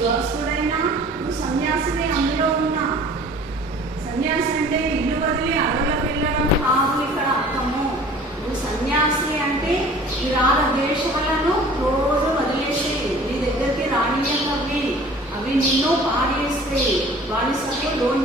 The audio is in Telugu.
గృహస్థుడైనా నువ్వు సన్యాసిని, అందులో ఉన్నా. సన్యాసి అంటే ఇల్లు వదిలి అడవులకు వెళ్ళడం కాదు ఇక్కడ అర్థము. నువ్వు సన్యాసి అంటే ఈ రాగద్వేషాలను రోజు వదిలేసి నీ దగ్గరికి రానియకవి, అవి నిన్ను పాడేస్తాయి, బానిసతో లోన్